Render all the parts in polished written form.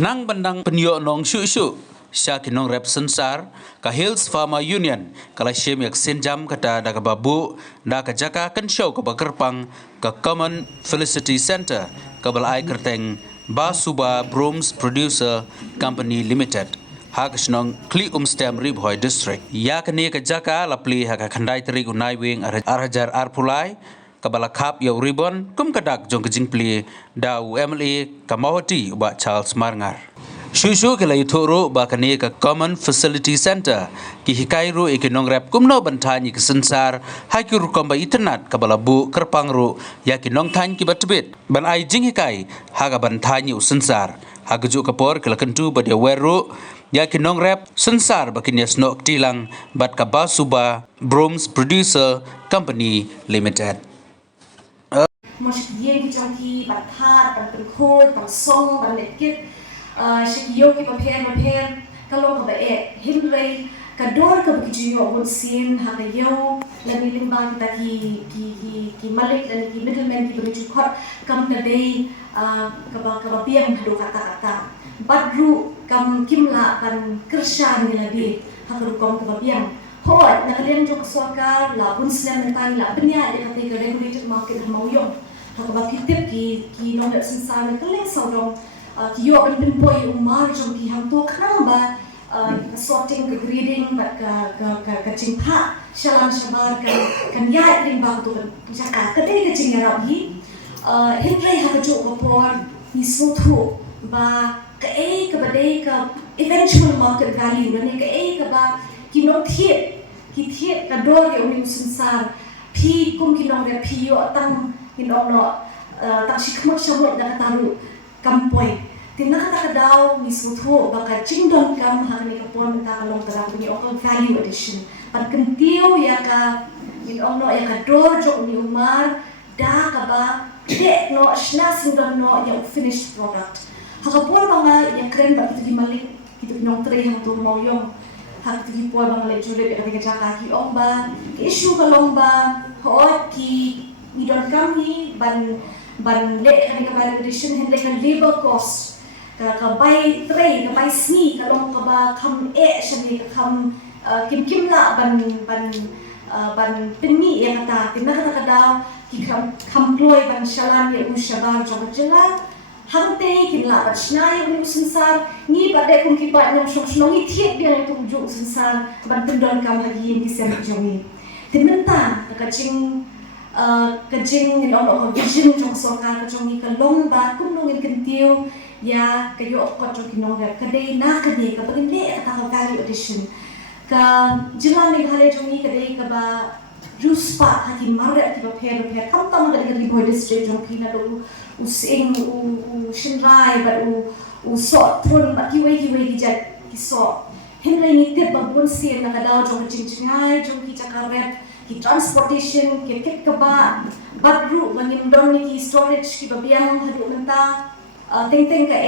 Kenang bandang penyo nong syu Syaki nongrep synsar ka Hills Farmer Union kala syem yak senjam kata da ka babu da ka jaka kynshew ka bakerpang ka Common Felicity Center ka balai kerteng ba suba brooms producer company limited haksnong khliehumstem Ri Bhoi district ya kani ka jaka lapli ha ka khandai tri gunai wing arhajar arpulai kabala khap yo ribbon kum kadak jong kajing pli dau MLA kamawati ba Charles Marngar Shushu kala itoro ba kani ka Common Facility Center ki hikairu e nongrep kumno bantani ki synsar hakiru komba internet kabala bu kerpangru ya ki nong tan ki batbit ban ai jinghikai haga bantani synsar hagaju kapor kala kentu ba de weru ya ki nongrep synsar ba kinya snok tilang bat ka basuba brooms producer company limited Moshikiyen ki jongki bathat ban perkhol ban song ban lekit shikiyo ki paper kalong ka bae himrei kador ka bijiyo bunsin hakayo lagi limba kita ki malik dan ki middleman ki beri cukup kam nadei ka biang hadu kata badru kam kimla ban kershan ni lagi hakaru kom ka biang hoi nakalian jok sokar la bunslam mentai la benya de kate ka regulated market mauyong hakaba pitip ki nongrep synsar keleng saudong ki yo ban pinpoint umar jong ki ham to kramba sorting ke grading bat ka cingpa shalan shabar kan ya ring ba to jaka kate ka cingarap hi hindrai ha ka jo popor ni sothu ba ka badai ka eventual market value ne ka ba ki no thiet ka dor ye uni synsar phi kum ki no re phi yo tang no tak shikmot shamot da taru kampoi tinakata daw ni sutho baka jingdon kam hangni kapon menta kalong tara ni okal value addition pat kentiu ya ka no ya ka dor jok ni umar da ka ba de no shna sindon no ya finished product hakapon mga ya kren ba kitu gimalik kitu nong tre hang tu moyong hak tu gipol bang le jure be ka jaka ki omba ki issue kalomba hot ki idon kami ban le kami ka value addition hindi ka labor cost ka bay tray ka bay sni ka long ka ba kam shani ka kam kim la ban pinmi ya kata tinakata ka daw ki kam ploy ban shalan ya ushabar jong jela hangte kinla bat shnai uni synsar ni bade kum ki ba nyong shong ni thiet biang tu ju synsar ban pindon kam hagi ni sem jongi tinenta kajing ni ono vision jong soka ka jongi ka lomba kunung in kentiu ya kayo ko jong kinongrep kadai na kadai ka bagin le ka value addition ka jila ni hale jongi kadai ka ba ruspa haki marre ki ba pher kam tam ka Ri Bhoi district jong kina do using shinrai ba so tron ba ki wei jat ki so henry ni te ba bun se na ka daw jong jinghikai jong ki jakarep ki transportation ki ket ka ba badru bangin don ni ki storage ki ba biang hadu menta teng ka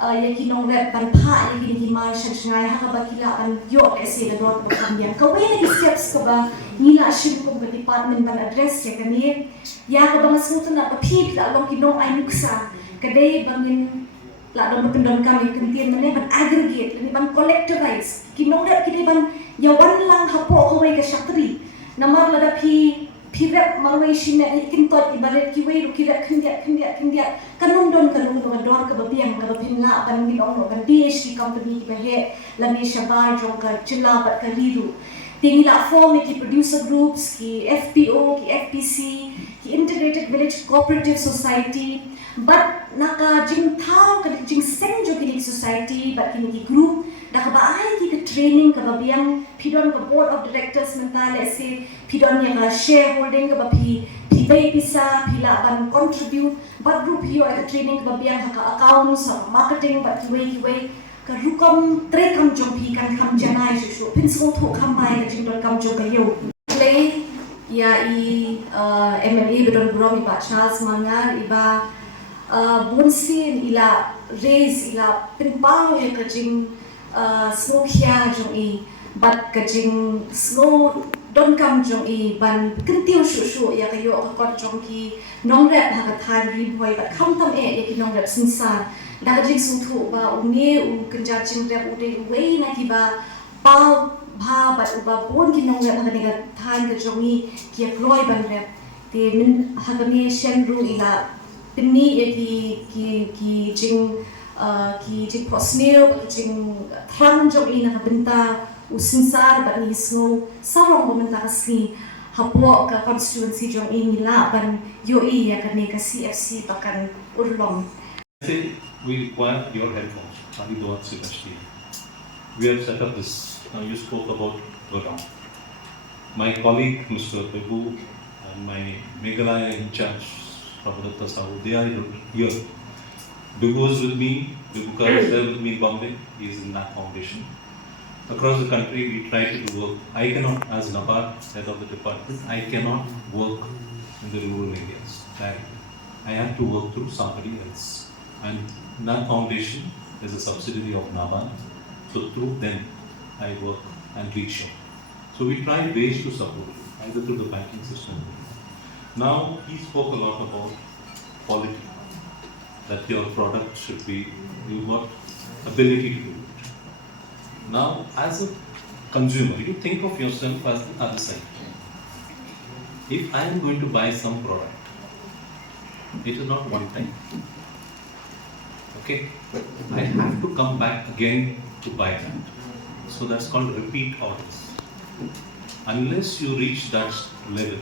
ya ki nongrep ban pha ya ki mar shangai ha ba kila an yo se da dot ba kam yang ka we ni steps ka ba ni la shim ko ba department ban address ya kani ya ka ba masutun na pa phi la long ki nong ai nuksa ka dei bangin la dom pendon kami kentien mane ban aggregate ni ban collectivize ki nongrep ki dei ban ya wan lang hapo ko we ka shatri namar la da phi rep marwai shine ikin tot ibaret ki wei ru ki rep khindia kanung don dor ka babiang ka babimla ban min ono kan DHD company ki bahe lami shabar jong ka chila bat ka liru tingila form ki producer groups ki FPO ki FPC ki integrated village cooperative society but naka jing thau ka jing seng jo ki society but ki group da ka ba ai ki training ka babiang pidon ka board of directors mentale se pidon yang shareholding ka ba pi bay pisa pila ban contribute but group yo ka training ka babiang ka accounts marketing but ki way ka rukom tre kam jong pi kan kam janai shu pin so tho kam bai ka jingdon kam jong ka yo play ya MLA bedon bromi ba Charles Marngar iba bunsin ila raise ila pinpang ya ka jing snow kia jong i bat ka jing snow don kam jong i ban kentiu shu ya kayo ka kot jong ki nongrep ha ka than Ri Bhoi bat kham tam ya ki nongrep synsar dah jing sung thu ba unge u kenja jingrep ude wei na ki ba pa bha ba u ba bon ki nongrep ha ni ga than ka jongi ki kloi ban rep te min ha ka ni shen ru ila pinni ki jing prosneo ba jing thang jongi na binta u synsar ba ni snow sarong ba menta asli hapo ka constituency jong ini la ban yo ya kan ka CFC bakan urlong. We require your help also. Adi Dawat University. We have set up this. You spoke about Gurgaon. My colleague Mr. Ri Bhoi and my MLA in charge, Prabhudatta Sahu, they are here. Bibu is with me. Bibu is there with me in Bombay. He is in that foundation. Across the country, we try to do work. I cannot, as Nabad, head of the department, I cannot work in the rural areas. I have to work through somebody else. And that foundation is a subsidiary of NABARD. So through them, I work and reach out. So we try ways to support you, either through the banking system. Now, he spoke a lot about quality, that your product should be, you've got ability to do it. Now, as a consumer, you think of yourself as the other side. If I am going to buy some product, it is not one time. Okay? I have to come back again to buy that. So that's called repeat orders. Unless you reach that level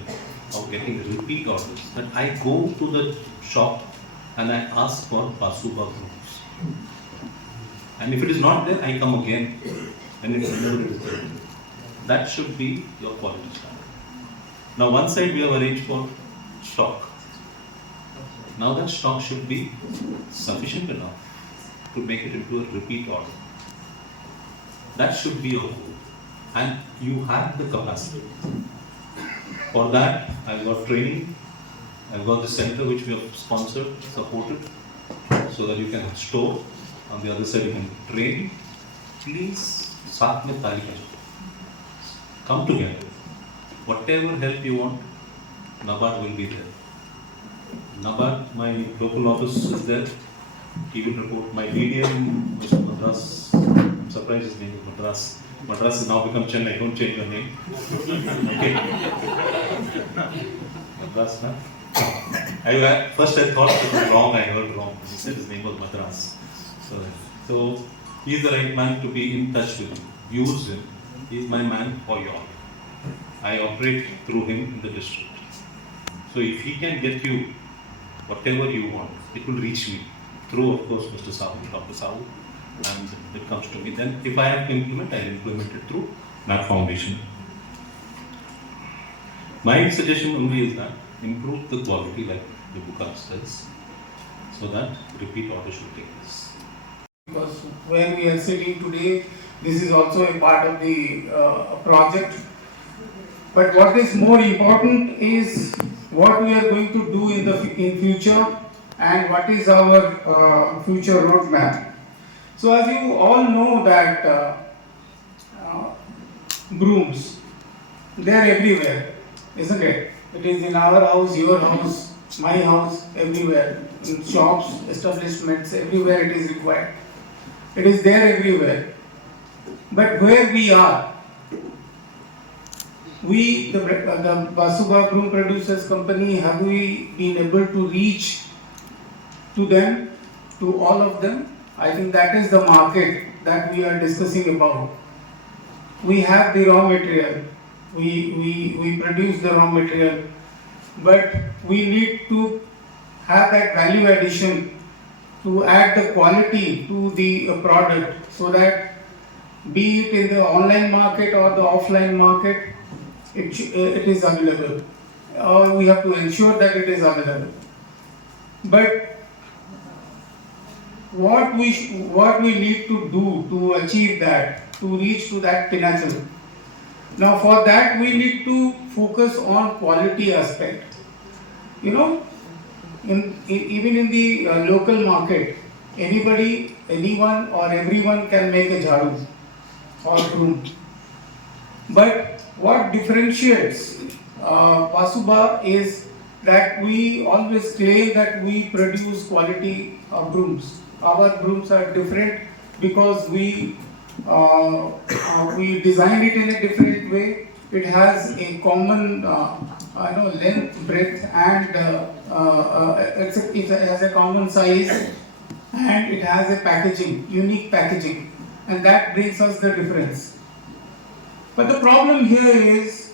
of getting repeat orders, that I go to the shop and I ask for Basuba groups. And if it is not there, I come again and it is there. That should be your quality standard. Now, one side we have arranged for stock. Now that stock should be sufficient enough to make it into a repeat order. That should be your goal. And you have the capacity. For that, I've got training. I've got the center which we have sponsored, supported, so that you can store. On the other side, you can train. Please, saath mein tali karo. Come together. Whatever help you want, NABARD will be there. NABARD, my local office is there. He will report. My medium, Mr. Madras, I'm surprised his name is Madras. Madras has now become Chennai. Don't change your name. Okay. Madras, na? First I thought it was wrong, I heard wrong. He said his name was Madras. So he is the right man to be in touch with you. Use him. He is my man for you all. I operate through him in the district. So if he can get you whatever you want, it will reach me through, of course, Mr. Sahu, Dr. Sahu, and it comes to me. Then if I have to implement, I will implement it through that foundation. My suggestion only is that improve the quality like the book says, so that repeat order should take place. Because when we are sitting today, this is also a part of the project. But what is more important is what we are going to do in future and what is our future roadmap. So as you all know that brooms, they are everywhere, isn't it? It is in our house, your house, my house, everywhere. In shops, establishments, everywhere it is required. It is there everywhere. But where we are, we, the Basuba Broom Producers Company, have we been able to reach to them, to all of them? I think that is the market that we are discussing about. We have the raw material, we produce the raw material, but we need to have that value addition to add the quality to the product, so that be it in the online market or the offline market, it is available. We have to ensure that it is available. But what we need to do to achieve that, to reach to that pinnacle. Now for that we need to focus on quality aspect. You know, even in the local market, anybody, anyone or everyone can make a jharu or broom. But what differentiates Basuba is that we always claim that we produce quality brooms. our brooms are different because we designed it in a different way. It has a common length, breadth, and it has a common size, and it has a packaging, unique packaging, and that brings us the difference. But the problem here is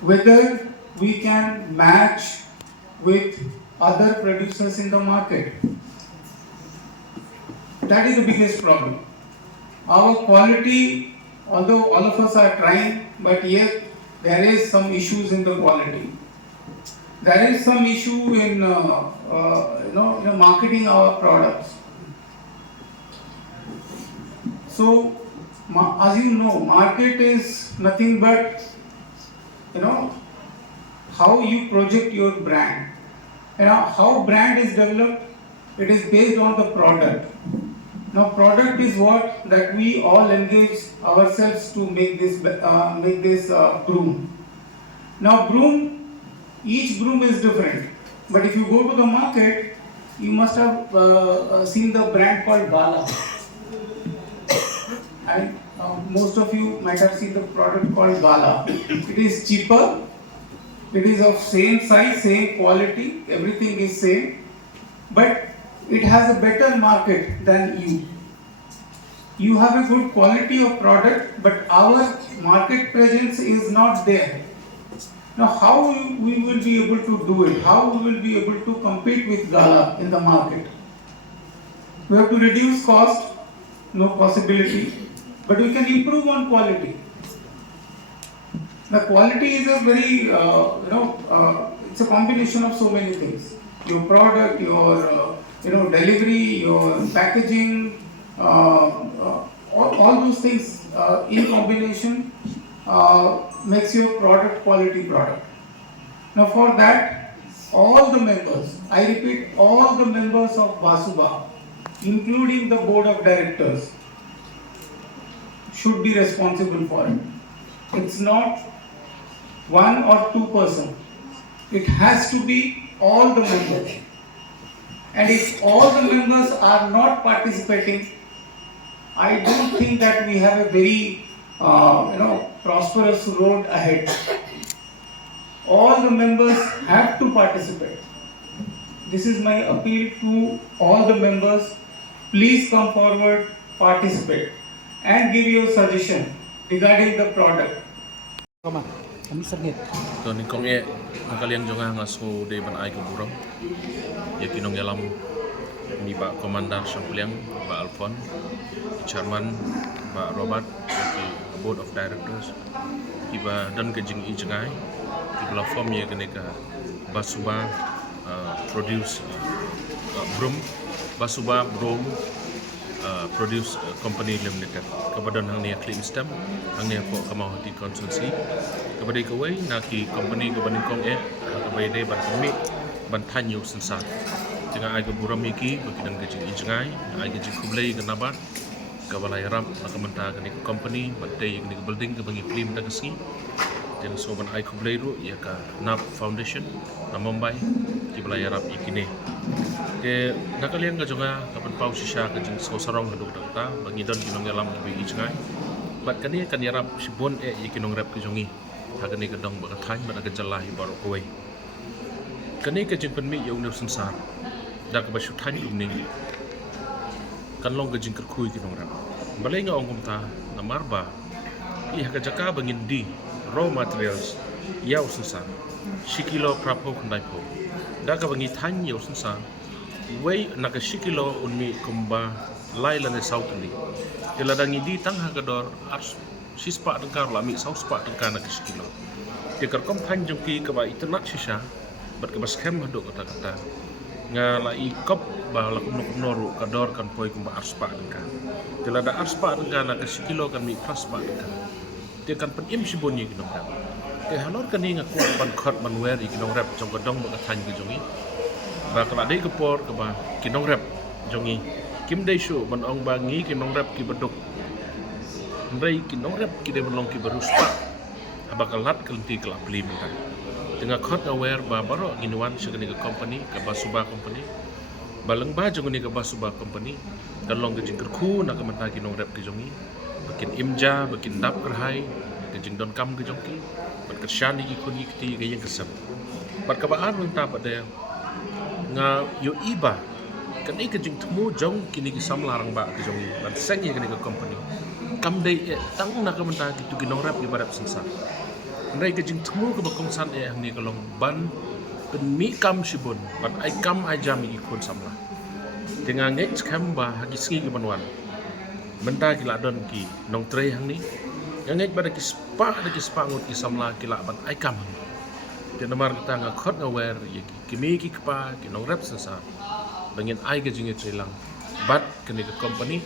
whether we can match with other producers in the market. That is the biggest problem. Our quality, although all of us are trying, but yet there is some issues in the quality. There is some issue in marketing our products. So, as you know, market is nothing but how you project your brand. How brand is developed, it is based on the product. Now, product is what that we all engage ourselves to make this broom. Now, each broom is different. But if you go to the market, you must have seen the brand called Gala. And most of you might have seen the product called Gala. It is cheaper. It is of same size, same quality. Everything is same. But it has a better market than you. You have a good quality of product, but our market presence is not there. Now, how we will be able to do it? How we will be able to compete with Gala in the market? We have to reduce cost, no possibility, but we can improve on quality. The quality is a very, it's a combination of so many things. Your product, your delivery, your packaging, all those things in combination makes your product quality product. Now for that, all the members, I repeat, all the members of Basuba, including the board of directors, should be responsible for it. It's not one or two person. It has to be all the members. And if all the members are not participating, I don't think that we have a very prosperous road ahead. All the members have to participate. This is my appeal to all the members. Please come forward, participate, and give your suggestion regarding the product. Tony kongye kalian jonga ngaso de ban ai keburang ya kinong yalam ni Pak Komandar Syampliang, Pak Alfon, Chairman Pak Robert, ki Board of Directors, kiba dan ke jinghikai, kiba form ye keneka Basuba produce broom, Basuba broom produce company limited. Kepada hang ni khliehumstem, hang ni ko kamau hati konsumsi. Kepada kawai naki company ke bandingkong kepada de ban kami ban tanyu synsar. Dengan ai ke buram iki bagi dan gejing injngai, ai gejing kublai ke nabat, ke balai ram nak mentah ke ni company, batai ke ni building ke bagi film tak kesi. Dengan so ban ai kublai ru ya ka nap foundation na Mumbai ki balai ram iki ni. Ke nakalian ke jonga kapan pau sisa ke jing so sarong haduk ta bagi don kinong dalam bi injngai. Bat kani kan yarap sibon kinong rap ke jongi. Hagani ke dong bakathai ban ke jalahi baru koi. Kani ke jing penmi ya unu synsar. Dak ba shuthan ning kan long ke jingker kui kinong ram balai nga ongom ta na marba I haka jaka bangin di raw materials ya synsar shikilo prapo kandai po dak bangi than ya synsar wei naka shikilo unmi kumba laila ne sautli iladangi di tang haka dor ars sispa dengkar lami sau spa dengkar naka shikilo dikar kom than jongki ka ba itna sisa bat ka baskem hado kata-kata nga lai kop ba la kumno noru kador kan poi kumba arspa dengka tela da arspa dengka na kilo kan mi plaspa dengka te kan pen im sibonyi kinong rap te halor kan ni nga kuat ban khot ban wer I kinong rap jong kadong ba than ki jongi ba kala dei kapor ka ba kinong rap jongi kim dei shu ban ong ba ngi kinong rap ki baduk ndai kinong rap ki de ban long ki baruspa aba kalat kelti kelap lim ta dengan khot aware ba baro ginuan segani company ke Basuba company balang ba jong ni ka basuba company kalong ke jing kerku nak mentah ki nongrep ke jongi bikin imja bikin dap kerhai ke jing don kam ke jongki bat kersyani ki kun ki ke yang kesem bat kabaan mentah pada nga yo iba kan ik jing temu jong kini ki sam larang ba ke jongi bat seng ye ke company kam dei tang nak mentah ki tu ki nongrep ki barap synsar ndai ke jing temu ke bakong san ni kalong ban pen mi kam shibun bat ai kam ai jam ikun samla dengan ngej kam ba hagi singi ke banwan menta kila don ki nong tre hang ni ngej ba ki spa ngut ki samla kila bat ai kam te namar kita nga khot nga wer ye ki mi ki kpa ki nong rep synsar bangin ai ke jinge trelang bat kene ke company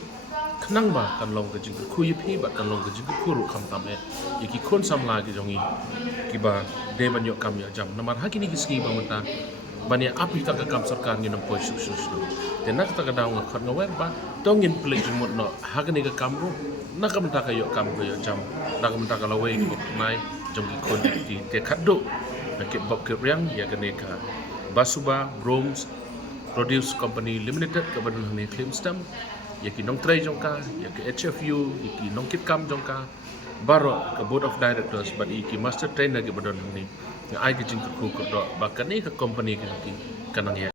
kenang ba kan long ke jing ku yipi ba kan long ke jing ku ru kham tam ye ki kun samla ki jongi ki ba de ban yo kam yo jam namar ha kini ki ski ba menta bania api tak kam sarkar ni nang poi su te nak ta ka daw nga khot nga wer ba tongin play jing mot no ha kini ke kam ru nak kam ta ka yo kam ko yo jam nak kam ta ka lawe ki mai jong ki kun ti te khaddo ke bok ke riang ya kene ka basuba brooms produce company limited ka ban ni khliehumstem ya ki nong tray jongka ya ki HFU ya ki nong kit kam jongka baro ke board of directors but ki master trainer ke badon ni ai ke jing ku ko do ba kan ni ke company ke kanang ya